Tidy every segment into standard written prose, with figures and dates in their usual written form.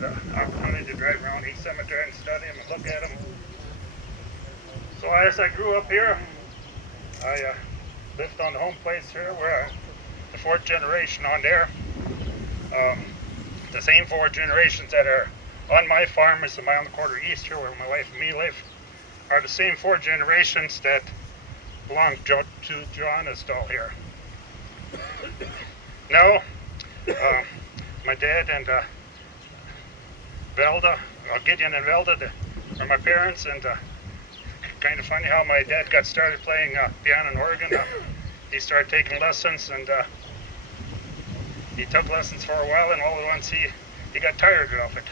had the opportunity to drive around each cemetery and study them and look at them. So as I grew up here, I lived on the home place here, where I'm the fourth generation on there. The same four generations that are on my farm is a mile and a quarter east here, where my wife and me live, are the same four generations that belong to Johannesthal here. Now, my dad and Velda, Gideon and Velda, are my parents, and kind of funny how my dad got started playing piano and organ. He started taking lessons, and he took lessons for a while, and all at once he got tired of it.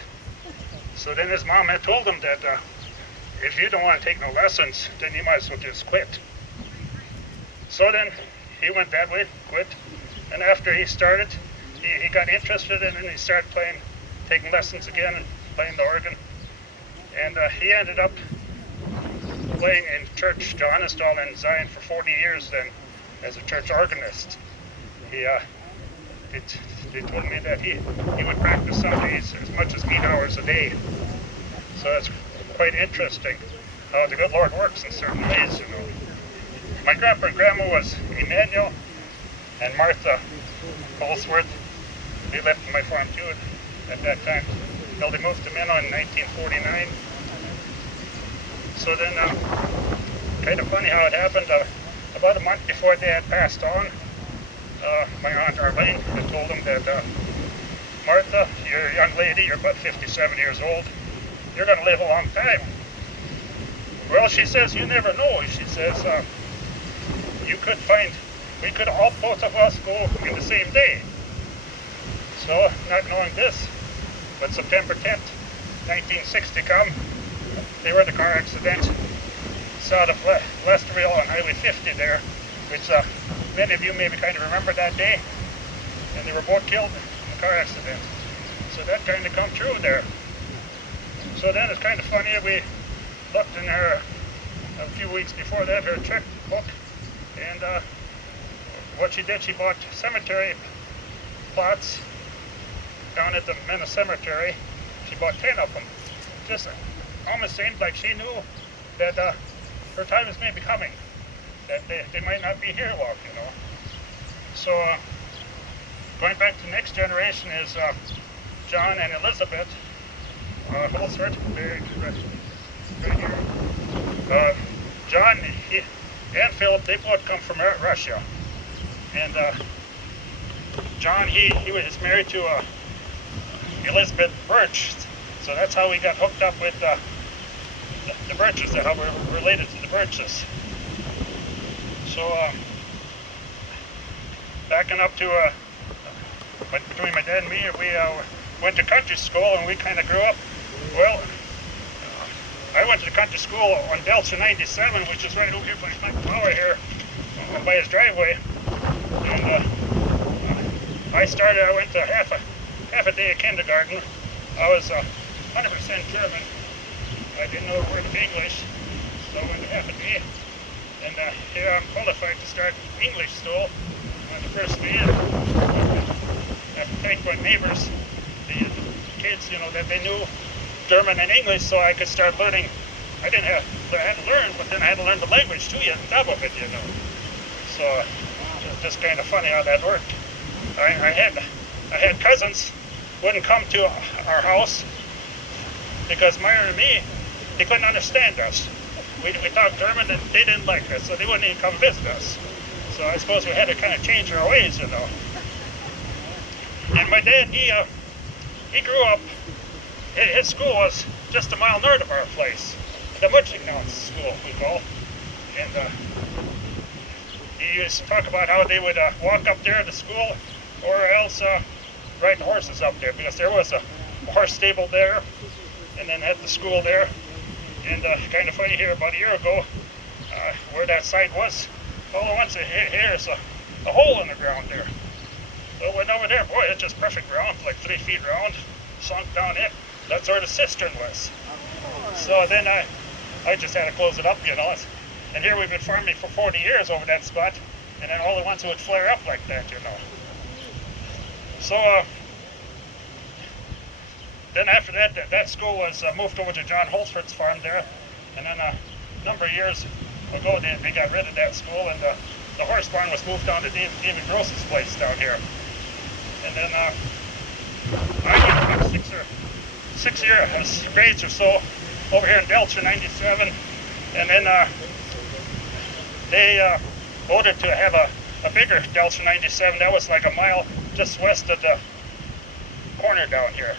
So then his mom had told him that if you don't want to take no lessons, then you might as well just quit. So then he went that way, quit, and after he started, he got interested in it, and he started taking lessons again and playing the organ. And he ended up playing in church, Johannesthal and Zion, for 40 years then as a church organist. They told me that he would practice Sundays as much as 8 hours a day. So it's quite interesting how the good Lord works in certain ways, you know. My grandpa and grandma was Emmanuel and Martha Holsworth. They lived on my farm too at that time. Well, they moved to Minnow in 1949. So then, kind of funny how it happened. About a month before they had passed on, my Aunt Arlene had told them that, Martha, you're a young lady, you're about 57 years old, you're going to live a long time. Well, she says, you never know. She says, we could all, both of us, go in the same day. So, not knowing this, but September 10th, 1960 come, they were in a car accident south of Westerville on Highway 50 there, which many of you maybe kind of remember that day, and they were both killed in the car accident. So that kind of come true there. So then it's kind of funny, we looked in her a few weeks before that, her checkbook, and what she did, she bought cemetery plots down at the Minnow Cemetery. She bought 10 of them. Just almost seemed like she knew that her time is maybe coming, that they might not be here long, you know. So going back to the next generation is John and Elizabeth Holsworth, right here. John and Philip, they both come from Russia. And John, he was married to Elizabeth Birch, so that's how we got hooked up with the Birches, how we're related to the Birches. So backing up to between my dad and me, we went to country school, and we kind of grew up. Well, I went to the country school on Delta 97, which is right over here by my flower here, by his driveway. And I went to half a day of kindergarten. I was 100% German. I didn't know a word of English, so I went to half a day. And here I'm qualified to start English school on the first day. After thank my neighbors, the kids, you know, that they knew German and English, so I could start learning. I had to learn, but then I had to learn the language too, on top of it, you know. So just kind of funny how that worked. I had cousins wouldn't come to our house because Myra and me, they couldn't understand us. We talked German, and they didn't like us, so they wouldn't even come visit us. So I suppose we had to kind of change our ways, you know. And my dad, he grew up. His school was just a mile north of our place, the Mutchingtown School, we call. And he used to talk about how they would walk up there to school, or else ride the horses up there, because there was a horse stable there, and then had the school there. And kind of funny here, about a year ago, where that site was, all at once here's a hole in the ground there. So I went over there, boy, it's just perfect round, like 3 feet round, sunk down it. That's where the cistern was. So then I just had to close it up, you know. And here we've been farming for 40 years over that spot, and then all at once it would flare up like that, you know. So then after that, that school was moved over to John Holsford's farm there, and then a number of years ago they got rid of that school, and the horse barn was moved down to David Gross's place down here. And then I went about 6 grades or so over here in Delta 97, and then they voted to have a bigger Delta 97. That was like a mile just west of the corner down here.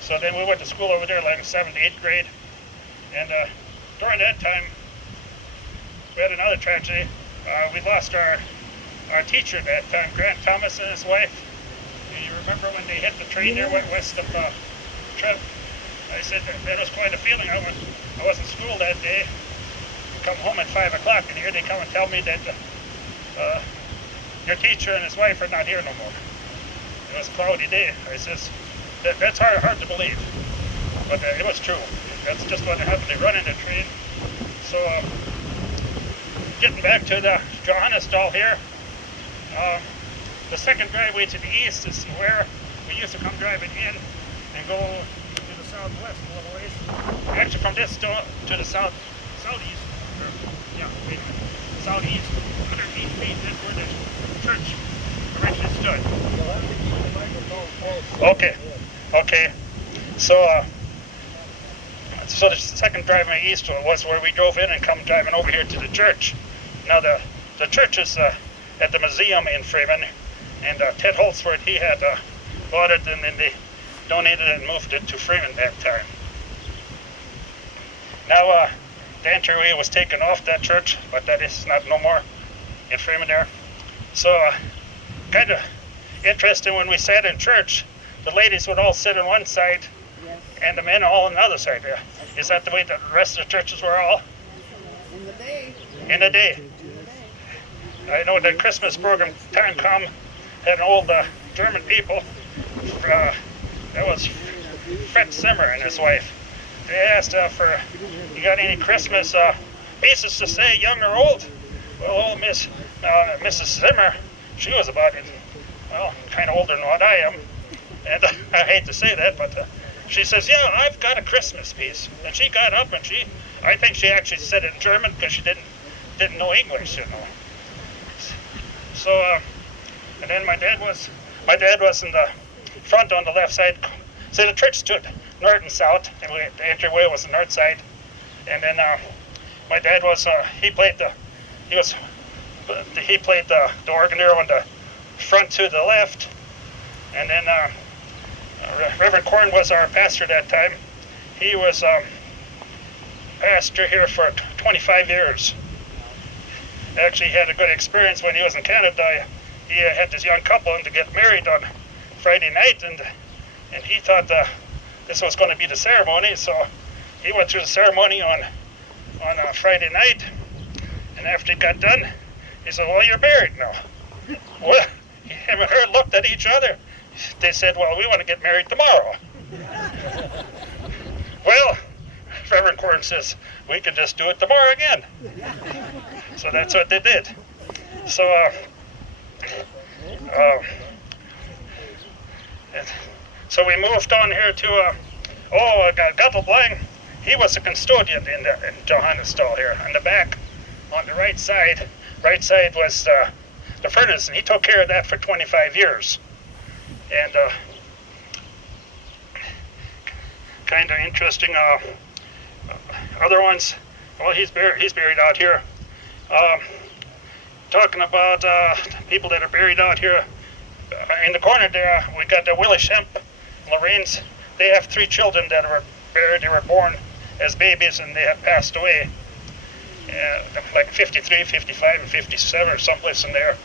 So then we went to school over there like in 7th to 8th grade, and during that time we had another tragedy. We lost our teacher at that time, Grant Thomas and his wife. Do you remember when they hit the train there west of Trip? I said that was quite a feeling. I was in school that day, come home at 5 o'clock, and here they come and tell me that your teacher and his wife are not here no more. It was a cloudy day. I says, that's hard to believe, but it was true. That's just what happened. They run in the train. So getting back to the Johannesthal here, the second driveway to the east is where we used to come driving in and go to the southwest a little ways. Actually, from this to the southeast, southeast, 108 feet, that's where the church originally stood. Okay. So, so the second driveway east was where we drove in and come driving over here to the church. Now the church is at the museum in Freeman, and Ted Holsford, he had bought it, and then they donated it and moved it to Freeman that time. Now the entryway was taken off that church, but that is not no more in Freeman there. So kind of interesting, when we sat in church, the ladies would all sit on one side, yes, and the men all on the other side. Is that the way the rest of the churches were all? In the day. In the day. I know the Christmas program time come, had an old German people, that was Fred Zimmer and his wife. They asked for, you got any Christmas pieces to say, young or old? Well, Mrs. Zimmer, she was about, kind of older than what I am. And I hate to say that, but she says, yeah, I've got a Christmas piece. And she got up and I think she actually said it in German because she didn't know English, you know. So, and then my dad was in the front on the left side. So the church stood north and south, and the entryway was the north side. And then my dad was, he played the organ there on the front to the left. And then Reverend Corn was our pastor that time. He was pastor here for 25 years. Actually, he had a good experience when he was in Canada. He had this young couple to get married on Friday night, and he thought this was going to be the ceremony, so he went through the ceremony on Friday night, and after he got done, he said, well, you're married now. Well, him and her looked at each other. They said, well, we want to get married tomorrow. Well, Reverend Corn says, we can just do it tomorrow again. So that's what they did. So, so we moved on here to, Gattelblang. He was a custodian in Johannesthal here. On the back, on the right side was the furnace, and he took care of that for 25 years. And kind of interesting. Other ones, well, he's buried out here. Talking about people that are buried out here, in the corner there, we got the Willie Shemp, Lorraine's. They have 3 children that were buried. They were born as babies, and they have passed away. Like 53, 55, and 57, or someplace in there.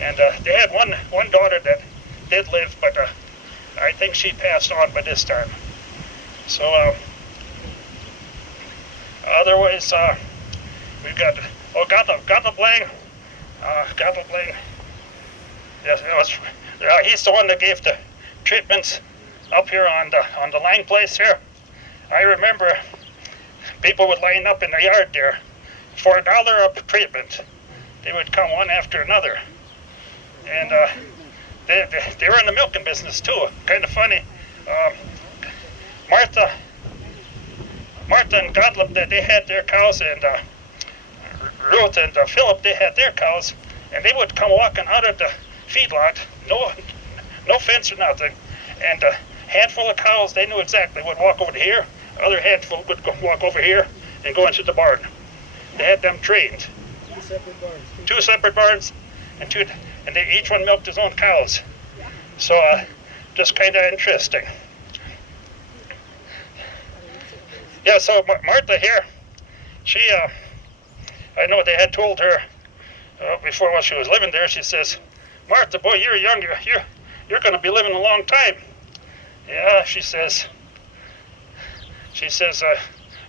And they had one daughter that did live, but I think she passed on by this time. So otherwise, we've got Gattelblang. Gattelblang. Yes, he's the one that gave the treatments up here on the Lang place here. I remember people would line up in the yard there for $1 a treatment. They would come one after another, and they were in the milking business too. Kind of funny. Martha, Martha and Gottlieb, they had their cows, and Ruth and Philip, they had their cows, and they would come walking out of the feedlot, no fence or nothing, and a handful of cows, they knew exactly, would walk over to here, other handful would walk over here and go into the barn. They had them trained. Two separate barns, and each one milked his own cows. So just kind of interesting. Yeah, so Martha here, she, I know they had told her before while she was living there, she says, Martha, boy, you're young, you're going to be living a long time. Yeah, she says,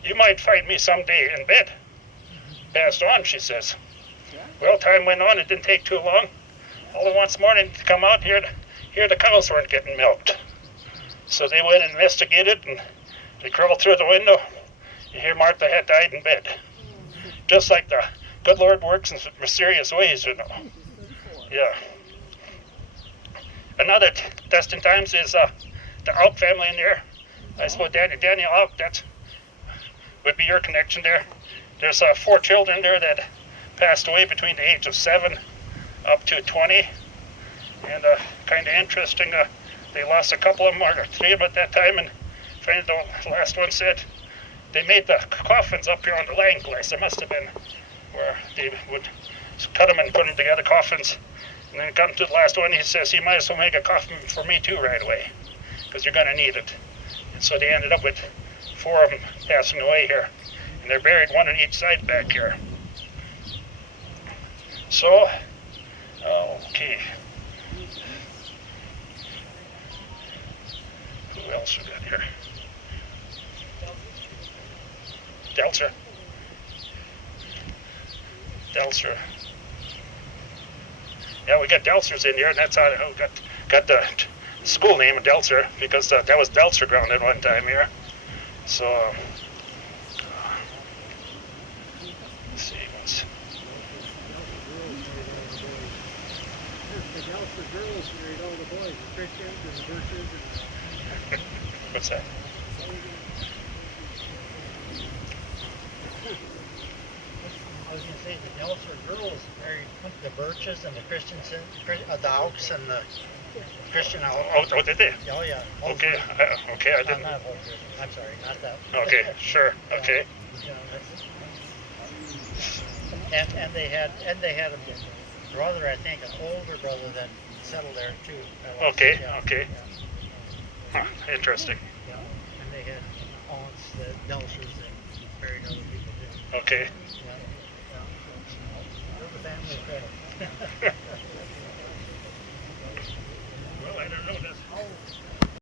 you might find me someday in bed. Passed on, she says. Well, time went on, it didn't take too long. All at once morning to come out here the cows weren't getting milked. So they went and investigated, and they crawled through the window. You hear Martha had died in bed. Just like the good Lord works in mysterious ways, you know. Yeah. Another testing times is the Auk family in there. I suppose Daniel Auk, that would be your connection there. There's 4 children there that passed away between the age of 7 up to 20. And kind of interesting, they lost a couple of them, or 3 of them at that time, and finally the last one said they made the coffins up here on the line place. There must have been where they would cut them and put them together, coffins. And then come to the last one, he says, you might as well make a coffin for me too right away, because you're going to need it. And so they ended up with 4 of them passing away here. And they're buried one on each side back here. So, okay. Who else we got here? Delser. Yeah, we got Delsers in here, and that's how we got the school name of Delser, because that was Delser ground at one time here. So, let's see what's. The Delfer girls married all the boys, the Christians and the Birches and What's that? I was going to say the Delfer girls married the Birches and the Christensen, the Auks and the Christian Auks. Oh, did they? Oh yeah. Okay, I didn't. Not I'm sorry, not that. Okay, sure, okay. Yeah, and they had a brother, I think, an older brother that settled there too. Okay, Yeah, okay. Yeah, Huh, interesting. yeah. And they had aunts, the Delsers, that married other people too. Okay. Yeah, yeah. They're the family of